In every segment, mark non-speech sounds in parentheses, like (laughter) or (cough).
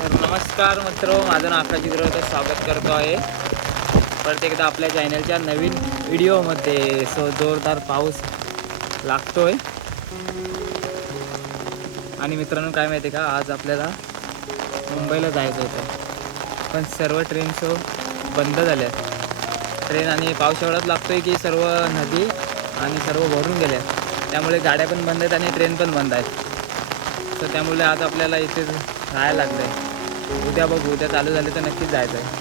तर नमस्कार मित्र माझं नाव आकाश तर स्वागत करतो आहे. परत एकदा आपल्या चॅनलच्या नवीन व्हिडिओमध्ये सो जोरदार पाऊस लागतोय. आणि मित्रांनो काय माहिती आहे का? आज आपल्याला मुंबईला जायचं होतं. पण सर्व ट्रेन सो बंद झाल्या ट्रेन आणि पाऊस एवढाच लागतोय की सर्व नदी आणि सर्व भरून गेल्या त्यामुळे गाड्या पण बंद आहेत आणि ट्रेन पण बंद आहेत. तर त्यामुळे आज आपल्याला इथे राहायला लागलं आहे उद्या बघू उद्या चालू झाले तर नक्कीच जायचं आहे.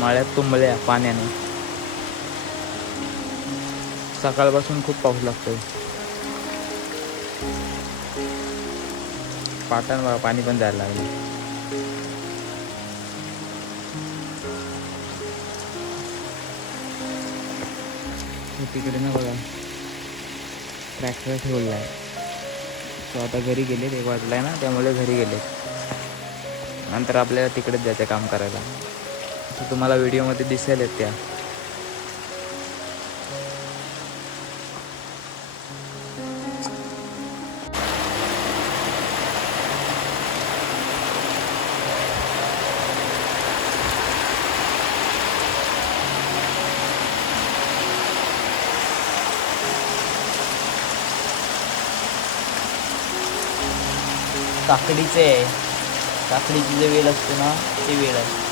मळ्यात तुंबल्या पाण्याने. सकाळपासून खूप पाऊस लागतोय. पाटान बघा पाणी पण जायला लागलं. तिकडे ना बघा. ट्रॅक्टर ठेवला आहे. तो आता घरी गेले एक वाजलाय ना त्यामुळे घरी गेले नंतर आपल्याला तिकडेच जायचं काम करायला. तर तुम्हाला व्हिडिओमध्ये दिसेल त्या. काकडीचे आहे. काकडीची जे वेल असते ना ते वेल आहे.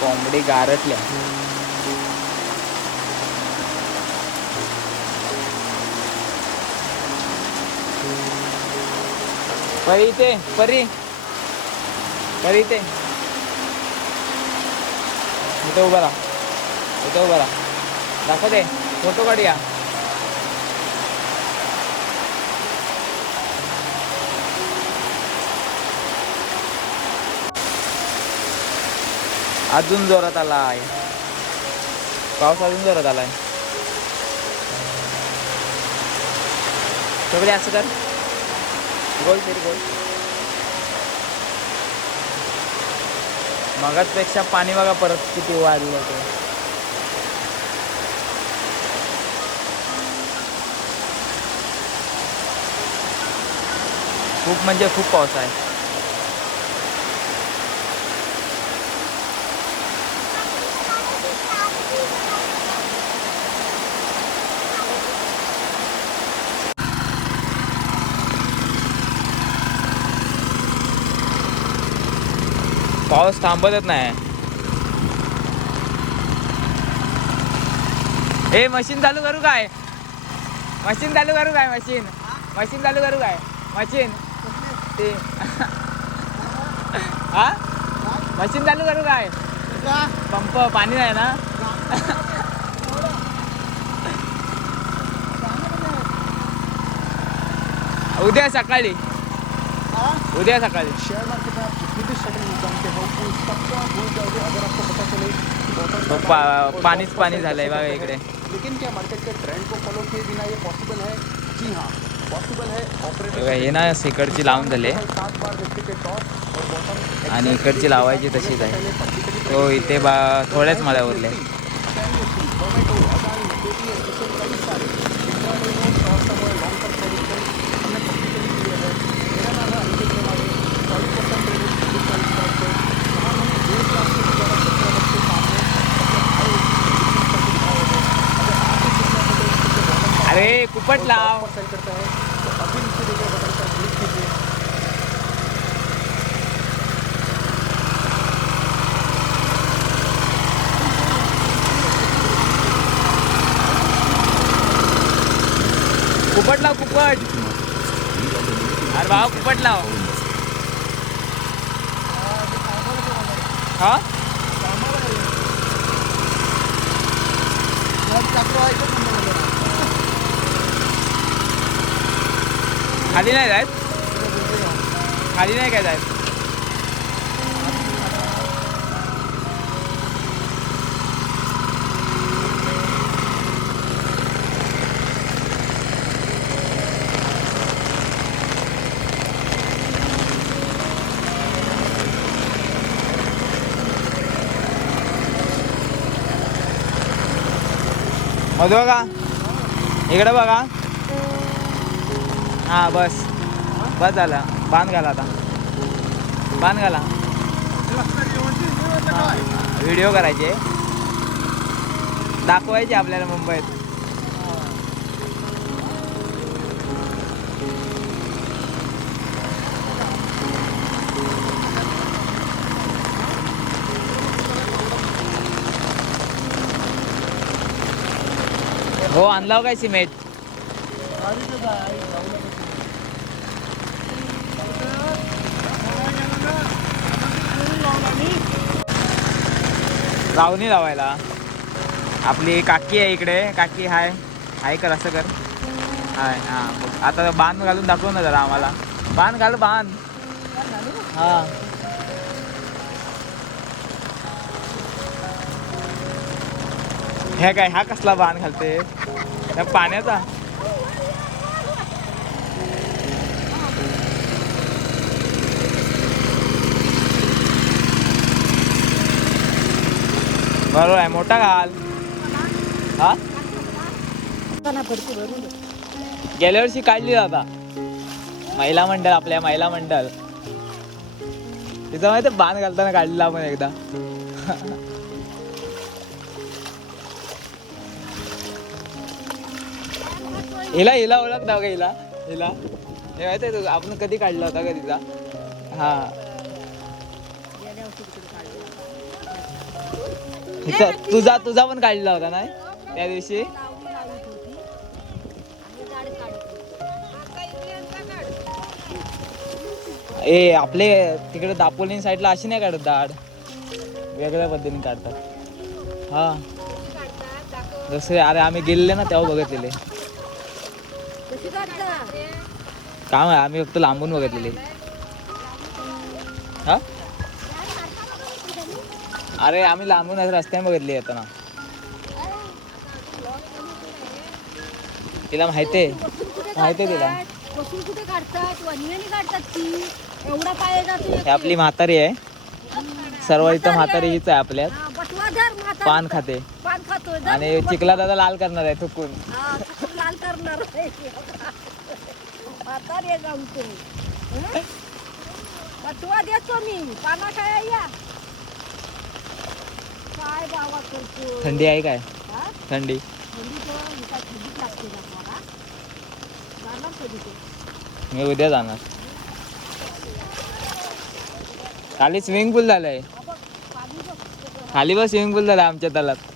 कोंबडी गारटल्या परी ते परी. परी ते इथं उभा राहा. इथं उभा राहा. दाखव दे. फोटो काढूया. अजून जोरात आलाय. पाऊस अजून जोरात आलाय. सगळे असं कर. गोल तरी गोल. मगाचपेक्षा पाणी बघा परत किती वाढलं ते. खूप म्हणजे खूप पाऊस आहे. पाऊस थांबतच नाही. ए मशीन चालू करू काय? मशीन चालू करू काय मशीन? मशीन चालू करू काय? मशीन. ते. हा? मशीन चालू करू काय? पंप पाणी नाही ना? उद्या सकाळी. उद्या सकाळी. शेयर मार्केट में आप जितनी भी सेटिंग जानते हो उन सबका भूल जाओगे अगर आपको पता चले कि bottom तो चला पा- top पाणी झालंय बघा इकडे. लेकिन क्या मार्केट के ट्रेंड को फॉलो किए बिना ये पॉसिबल है? जी हाँ. है. ना इकडची लावून झाले आणि इकडची लावायची तशीच आहे. तो इथे बा थोड्याच मला उरले. टोमॅटो अदानी पेटीएम जैसे कई सारे इंट्राडे में शॉर्ट टर्म और लॉन्ग टर्म प्रेडिक्शन हमने प्रैक्टिकली किए हैं मेरा नाम है अंकित नेवाले चालीस परसेंट ट्रेडिंग चालीस स्टॉक पे जहाँ हमने डेढ़ लाख से ज़्यादा सत्रह वर्ष के सामने अपने हाई बिजनेस करके दिखाया है अगर आप भी सीखना चाहते हैं इसके बॉटम अरे कुपट लाव पर सेल करता है तो अभी नीचे दिए गए बटन पर क्लिक कीजिए कुपट लाव कुपट. अरे भाव कुपट लाव. हा? खाली नाही जायत खाली नाही काय जायत मधू बघा. इकडे बघा. हा बस. बस झालं. बांध घाला आता. बांध घाला. व्हिडिओ करायचे. दाखवायचे आपल्याला मुंबईत. हो आणलाव काय सिमेंट? लावणी लावायला. आपली काकी आहे इकडे. काकी हाय. हाय कर असं कर. हाय हां. आता बांध घालून दाखव ना जरा आम्हाला. बांध घाल बांध हा. ह्या काय हा कसला बांध घालते? ह्या पाण्याचा? बरोबर आहे मोठा घाल. हा? गेल्या वर्षी काढली दादा महिला मंडळ आपल्या महिला मंडळ. तिचं माहिती बाण घालताना काढलेला आपण एकदा. (laughs) हिला हिला ओळख ना का हिला. हिला. हे माहिती आहे आपण कधी काढला होता का तिचा? हा. हिचा तुझा तुझा पण काढला होता ना? त्या दिवशी? ए आपले तिकडे दापोली साईडला अशी नाही काढत दाड वेगळ्या पद्धतीने काढतात. हा. जसे अरे आम्ही गेलेले ना तेव्हा बघितलेले. काय माहिती, आम्ही फक्त लांबून बघितलेले. हा? अरे आम्ही लांबून रस्त्याने बघितली येताना तिला माहितीये माहितीये तिला बसून कुठे काढतात वनियाने काढतात ती एवढा पाय जातो ही आपली म्हातारी आहे. सर्व इथं म्हातारी हीच आहे आपल्यात. पान खाते. पान खातोय जा. आणि चिखला दादा लाल करणार आहे थुकून. करणार म्हातारे जाऊन? बटवा देतो मी. पाना काय या? काय बाबा करतो थंडी आहे काय? थंडी. थंडी तर इथं थंडीच लागते ना मला जाणार कधी ते मी उद्या जाणार. खाली स्विमिंग पूल झालंय. खाली बस स्विमिंग पूल झालं आमच्या तलात.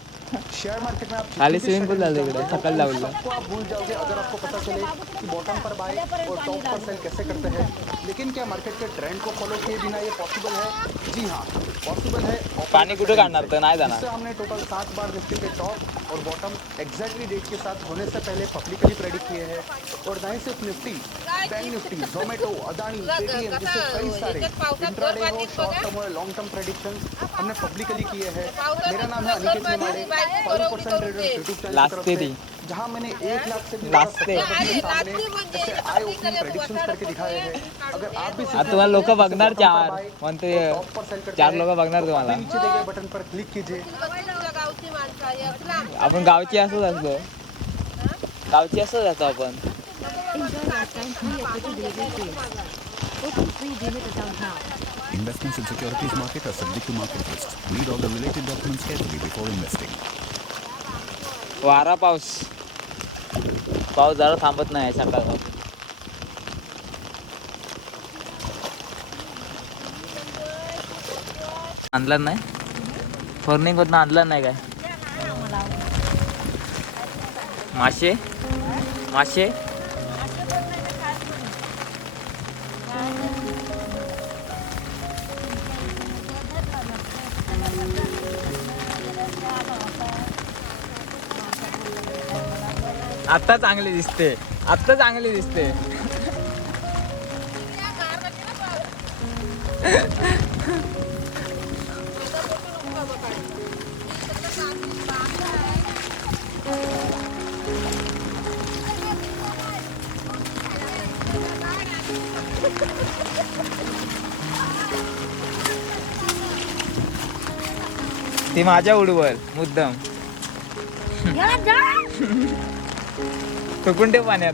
शेयर मार्केट में आप खाली स्विमिंग पूल झालं इकडे सकाळ लावलं तो आप भूल जाओगे अगर आपको पता चले कि बॉटम पर बाय और टॉप पर सेल कैसे करते हैं। लेकिन क्या मार्केट के ट्रेंड को फॉलो किए बिना ये पॉसिबल है? जी हाँ पॉसिबल है। पाणी कुठे काढणार तर नाही जाणार. इससे हमने टोटल सात बार निफ्टी के टॉप और बॉटम एग्जैक्टली डेट के साथ होने से पहले पब्लिकली प्रेडिक्ट किए हैं। और ना ही सिर्फ़ Nifty bank Nifty Zomato Adani Paytm जैसे कई सारे इंट्राडे हो शॉर्ट टर्म और लॉन्ग टर्म प्रेडिक्शन हमने पब्लिकली किए हैं। मेरा नाम है Aniket Nimade percent trader YouTube channel. जहां मैंने एक लाख से भी ऐसे आई ओपनिंग प्रेडिक्शंस करके दिखाए हैं अगर आप भी तुम्हाला लोक बघणार चार म्हणते चार हैं लोक बघणार तुम्हाला नीचे दिए गए बटन पर क्लिक कीजिए आपण गावची असंच असतो गावची असंच असतो आपण. Investments in securities market are subject to market risks. Read all the related documents carefully before investing. वारा पाऊस. पाऊस जरा थांबत नाही सकाळ आणला नाही? फर्निंग होत आणला नाही काय? मासे? मासे? आता चांगली दिसते. आता चांगली दिसते. ती माझ्या उडवर मुद्दम. फेकून ठेव पाण्यात.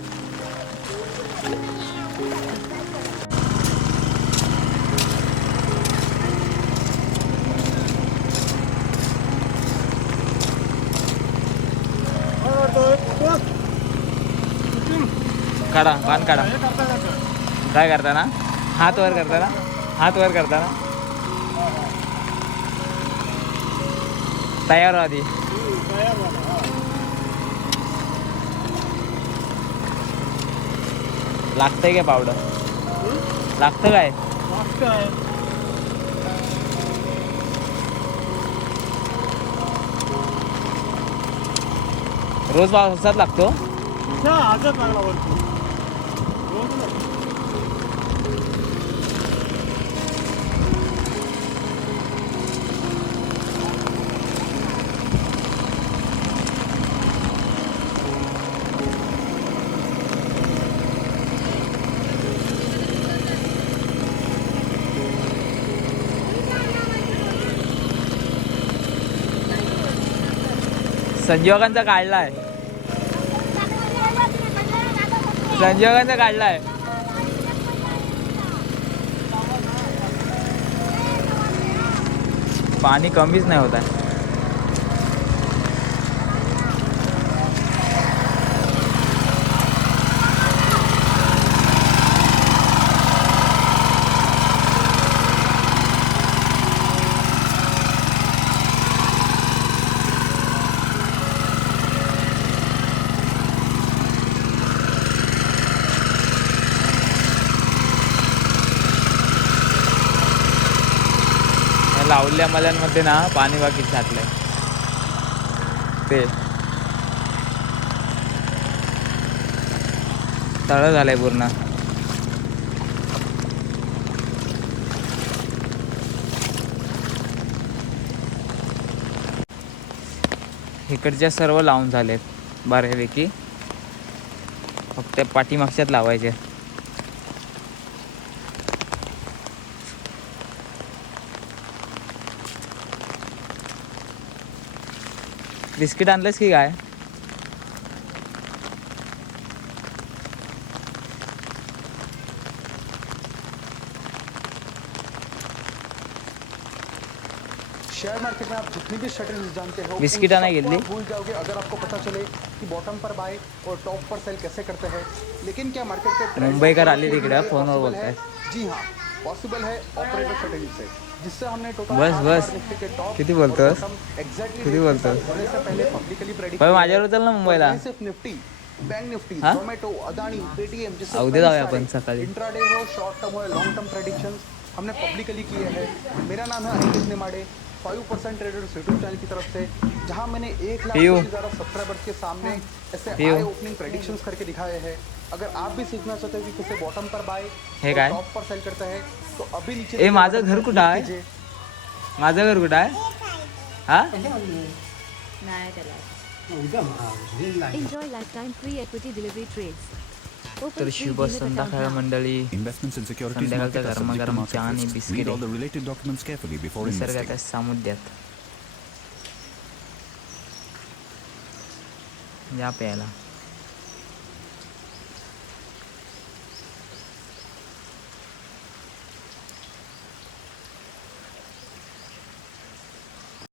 काढा पान काढा. काय करताना हात वर करताना हात वर करताना तयार आधी लागतंय काय पावडर? लागतं काय? रोज पावसात लागतो? संजीवकांचा काढलाय. संजीवकांचा काढलाय. पाणी कमीच नाही होत आहे. या मल्यांमध्ये ना पाणी बाकी साठलंय ते. तळ झालंय पूर्ण. इकडच्या सर्व लावून झालेत बऱ्यापैकी. फक्त पाठीमागच्यात लावायचे. बिस्किट आणलंस की काय शेयर मार्केट में आप जितनी भी जानते हो बिस्किट आना सबको भूल जाओगे अगर आपको पता चले कि बॉटम पर बाय और टॉप पर सेल कैसे करते हैं लेकिन क्या मार्केट के trend मुंबईकर और आली तिकडे, possible फोनवर है? बोलताय. जी हाँ पॉसिबल है ऑपरेटर शटल से जिससे हमने टोटल बस, बस. किती बोलतोस? किती बोलतोस? पण माझ्यावर चल ना मुंबईला निफ्टी बैंक निफ्टी हाँ? झोमॅटो अदानी पेटीएम जिससे उद्या जाऊया आपण सकाळी. इंट्राडे हो शॉर्ट टर्म हो लॉन्ग टर्म प्रेडिक्शंस हमने पब्लिकली किए हैं मेरा नाम है Aniket Nimade five percent traders YouTube channel की तरफ से जहां मैंने एक लाख ज़्यादा सब्सक्राइबर्स के सामने ऐसे। आई ओपनिंग प्रेडिक्शंस करके दिखाए हैं अगर आप भी सीखना चाहते हो कि कैसे बॉटम पर बाय हे? टॉप पर सेल करता है तो ए, माझं घर कुठं आहे? कीजिए। माझं घर कुठं आहे हा Enjoy lifetime free equity delivery trades. Open तर free शुभ demat account संध्याकाळ now. मंडळी Investments in securities संध्याकाळचं market are subject to गरमागरम market चहा आणि risks. बिस्किटे. All the related documents carefully before investing. निसर्गाच्या सामुद्यात या प्यायला